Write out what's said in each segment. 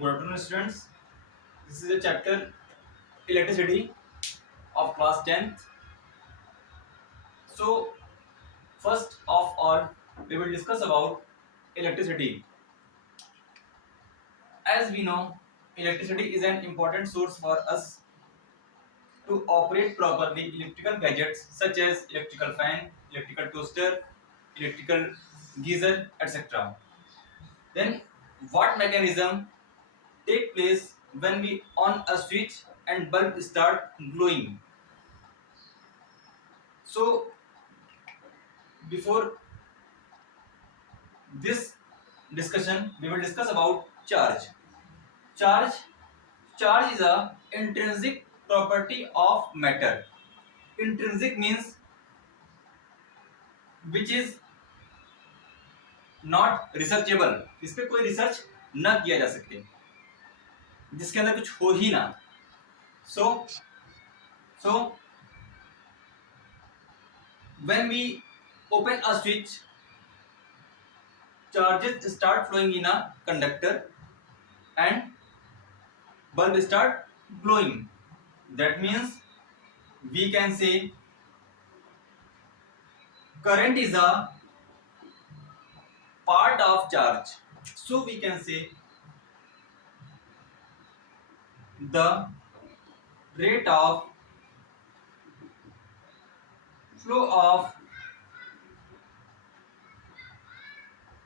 Good afternoon, students. This is a chapter electricity of class 10th. So, first of all, we will discuss about electricity. As we know, electricity is an important source for us to operate properly electrical gadgets such as electrical fan, electrical toaster, electrical geyser, etc. Then, what mechanism take place when we on a switch and bulb start glowing? So, before this discussion, we will discuss about charge. Charge Charge is a intrinsic property of matter. Intrinsic means which is not researchable, इस पे कोई research न किया जा सके, जिसके अंदर कुछ हो ही ना. So when we open a switch, charges start flowing in a conductor and bulb start glowing. That means we can say current is a part of charge. So we can say the rate of flow of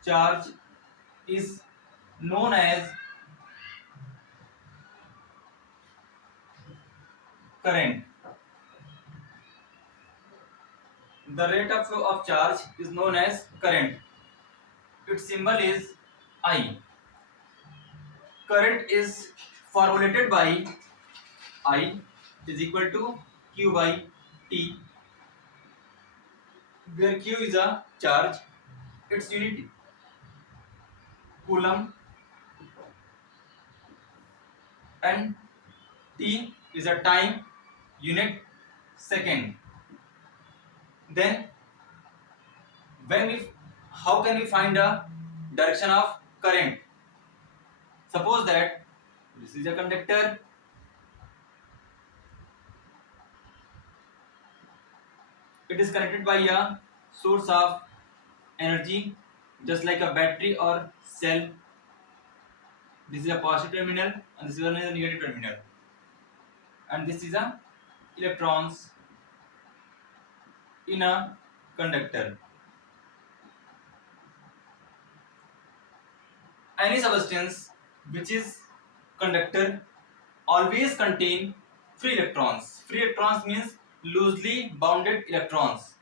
charge is known as current. The rate of flow of charge is known as current. Its symbol is I. Current is formulated by I is equal to Q by T, where Q is a charge, its unit coulomb, and T is a time, unit second. Then how can we find the direction of current? Suppose that this is a conductor, it is connected by a source of energy, just like a battery or cell. This is a positive terminal and this is a negative terminal, and this is a electrons in a conductor. Any substance which is conductor always contain free electrons. Free electrons means loosely bounded electrons.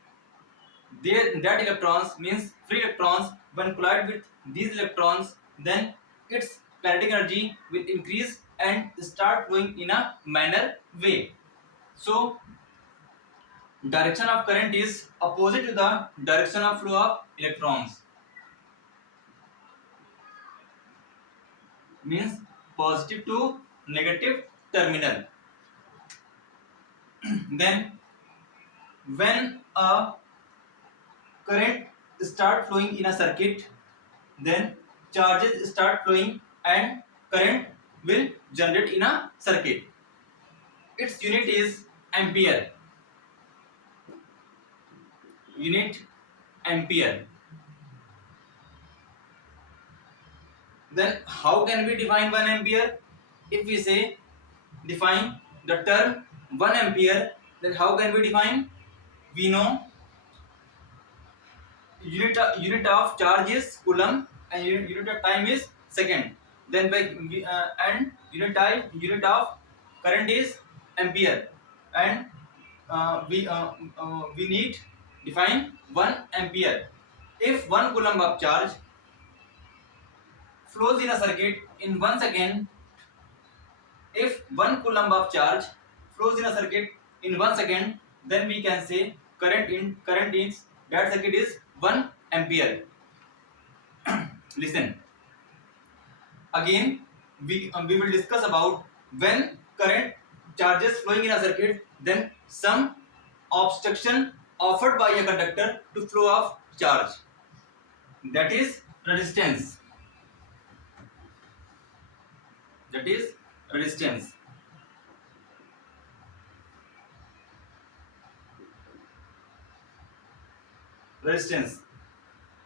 That electrons means free electrons. When collide with these electrons, then its kinetic energy will increase and start flowing in a manner way. So direction of current is opposite to the direction of flow of electrons, means positive to negative terminal. Then when a current start flowing in a circuit, then charges start flowing and current will generate in a circuit. Its unit is ampere. Unit ampere. Then how can we define 1 ampere? If we say define the term 1 ampere, then how can we define? We know unit of charge is coulomb and unit of time is second. Then and unit of current is ampere, and we need define 1 ampere. If 1 coulomb of charge flows in a circuit in 1 second, if 1 coulomb of charge flows in a circuit in 1 second, then we can say current in that circuit is 1 ampere. Listen again, we will discuss about when current charges flowing in a circuit, then some obstruction offered by a conductor to flow of charge, that is resistance. that is resistance. Resistance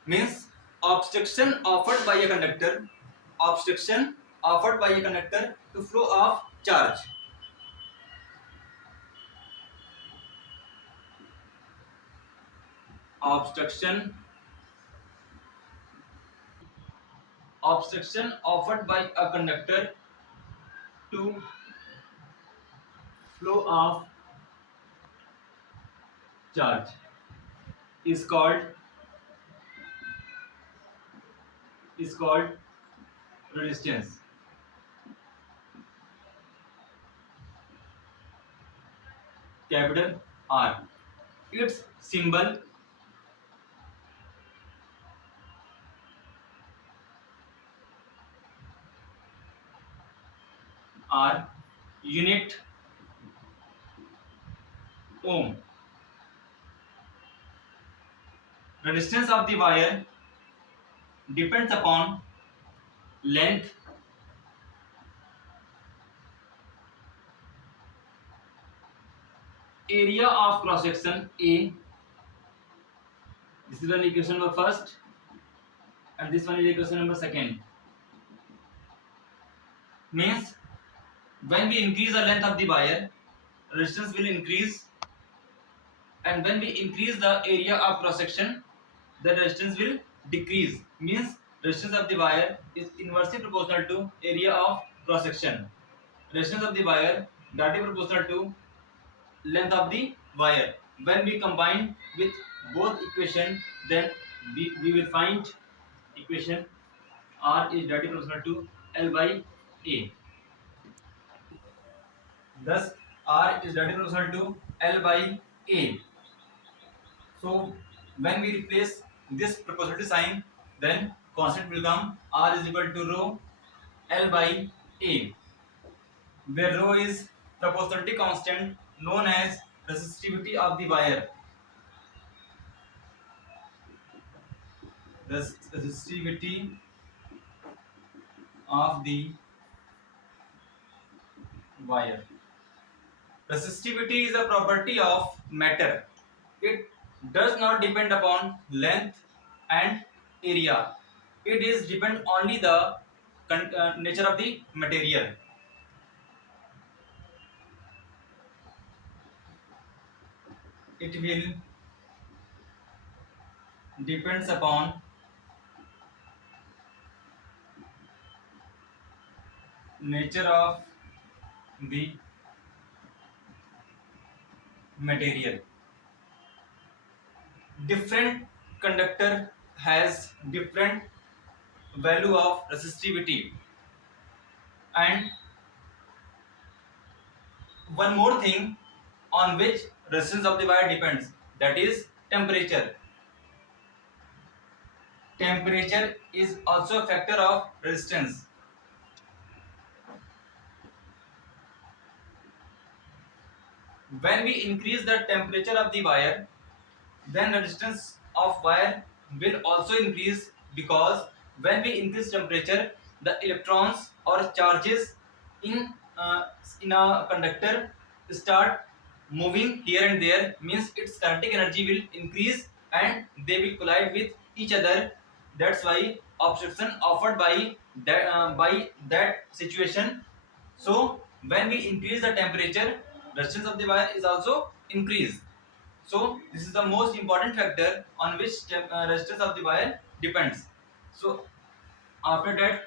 means obstruction offered by a conductor, obstruction offered by a conductor to flow of charge. Obstruction obstruction offered by a conductor to flow of charge is called is called resistance. Capital R. Its symbol R, unit ohm. Resistance of the wire depends upon length, area of cross section A. This is one equation number first, and this one is equation number second. Means when we increase the length of the wire, resistance will increase, and when we increase the area of cross section, the resistance will decrease. Means resistance of the wire is inversely proportional to area of cross section. Resistance of the wire directly proportional to length of the wire. When we combine with both equation, then we will find equation R is directly proportional to L by A. Thus R is directly proportional to L by A. So when we replace this proportionality sign, then constant will come R is equal to rho L by A, where rho is proportionality constant known as resistivity of the wire. The resistivity of the wire. Resistivity is a property of matter. It does not depend upon length and area. It is depend only the nature of the material. It will depends upon nature of the material. Different conductor has different value of resistivity, and one more thing on which resistance of the wire depends, that is temperature. Temperature is also a factor of resistance. When we increase the temperature of the wire, then the resistance of wire will also increase, because when we increase temperature, the electrons or charges in in a conductor start moving here and there. Means its kinetic energy will increase and they will collide with each other. That's why obstruction offered by that situation. So when we increase the temperature, resistance of the wire is also increased. So this is the most important factor on which resistance of the wire depends. So after that,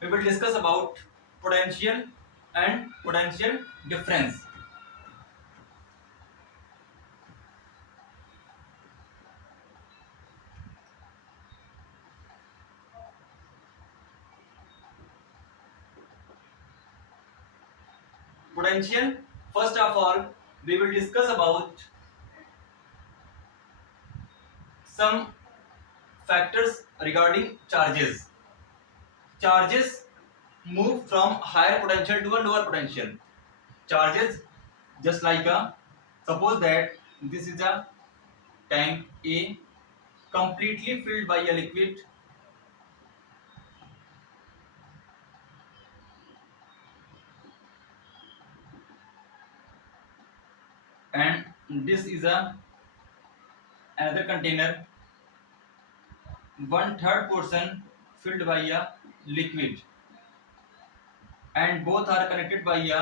we will discuss about potential and potential difference. Potential, first of all, we will discuss about some factors regarding charges. Charges move from higher potential to a lower potential. Charges, just like a, suppose that this is a tank A completely filled by a liquid, and this is a another container, 1/3 portion filled by a liquid, and both are connected by a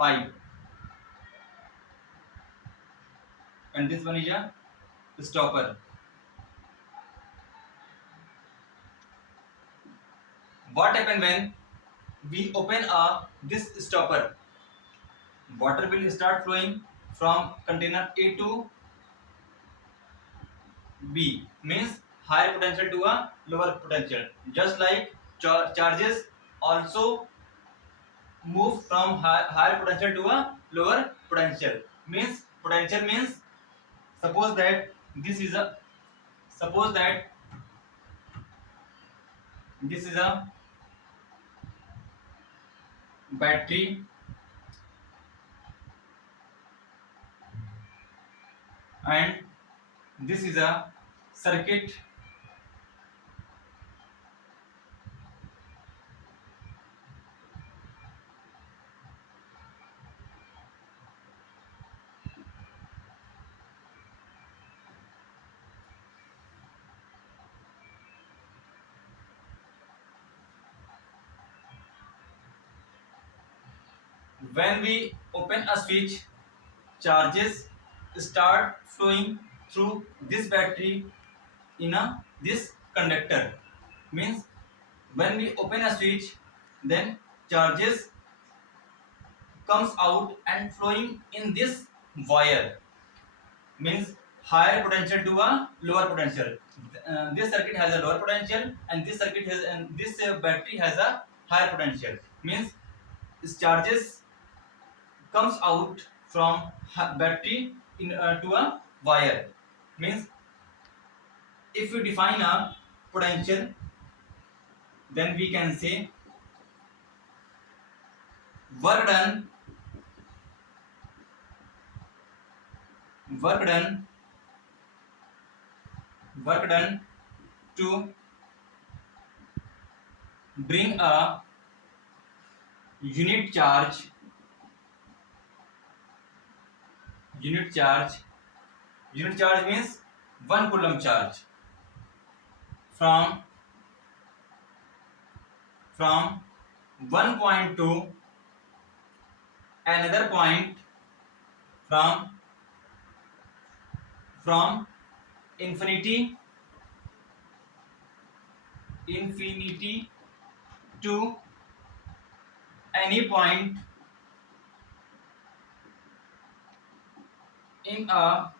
pipe, and this one is a stopper. What happen when we open this stopper? Water will start flowing from container A to B, means higher potential to a lower potential. Just like charges also move from higher potential to a lower potential. Means potential means, suppose that this is a suppose that this is a battery, and this is a circuit. When we open a switch, charges start flowing through this battery in a this conductor. Means when we open a switch, then charges comes out and flowing in this wire. Means higher potential to a lower potential. This circuit has a lower potential, and this circuit has, and this battery has a higher potential. Means charges comes out from battery to a wire. Means if we define a potential, then we can say work done work done work done to bring a unit charge unit charge unit charge means 1 coulomb charge from one point to another point, from infinity to any point in a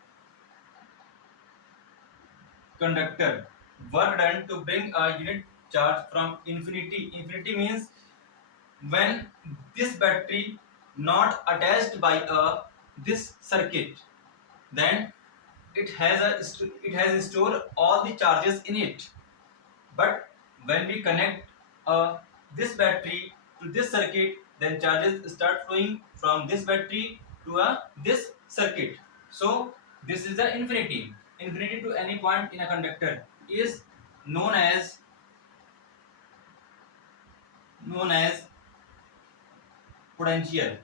conductor. Work done to bring a unit charge from infinity means when this battery not attached by this circuit, then it has stored all the charges in it. But when we connect this battery to this circuit, then charges start flowing from this battery to this circuit. So this is the infinity to any point in a conductor is known as potential.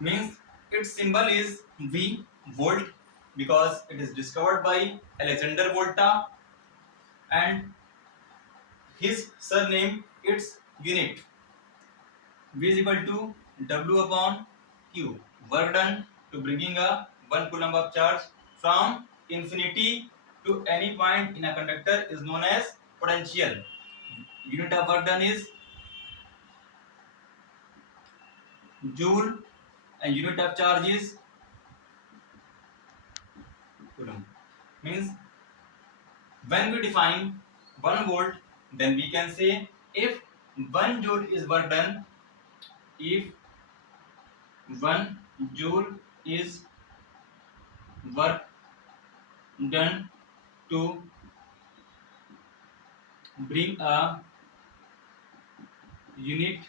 Means its symbol is V, volt, because it is discovered by Alexander Volta, and his surname its unit. V is equal to W upon Q. Work done to bringing a 1 coulomb of charge from infinity to any point in a conductor is known as potential. Unit of work done is joule, and unit of charge is coulomb. Means when we define 1 volt, then we can say if 1 joule is work done, if 1 joule is work done to bring a unit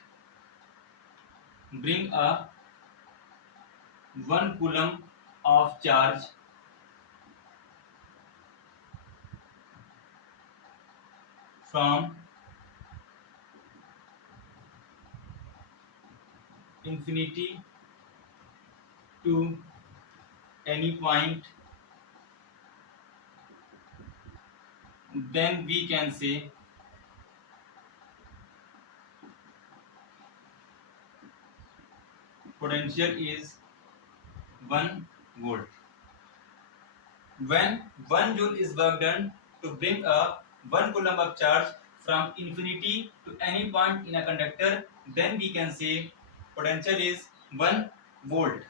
bring a 1 coulomb of charge from infinity to any point, then we can say potential is 1 volt. When 1 joule is work done to bring a 1 coulomb of charge from infinity to any point in a conductor, then we can say potential is 1 volt.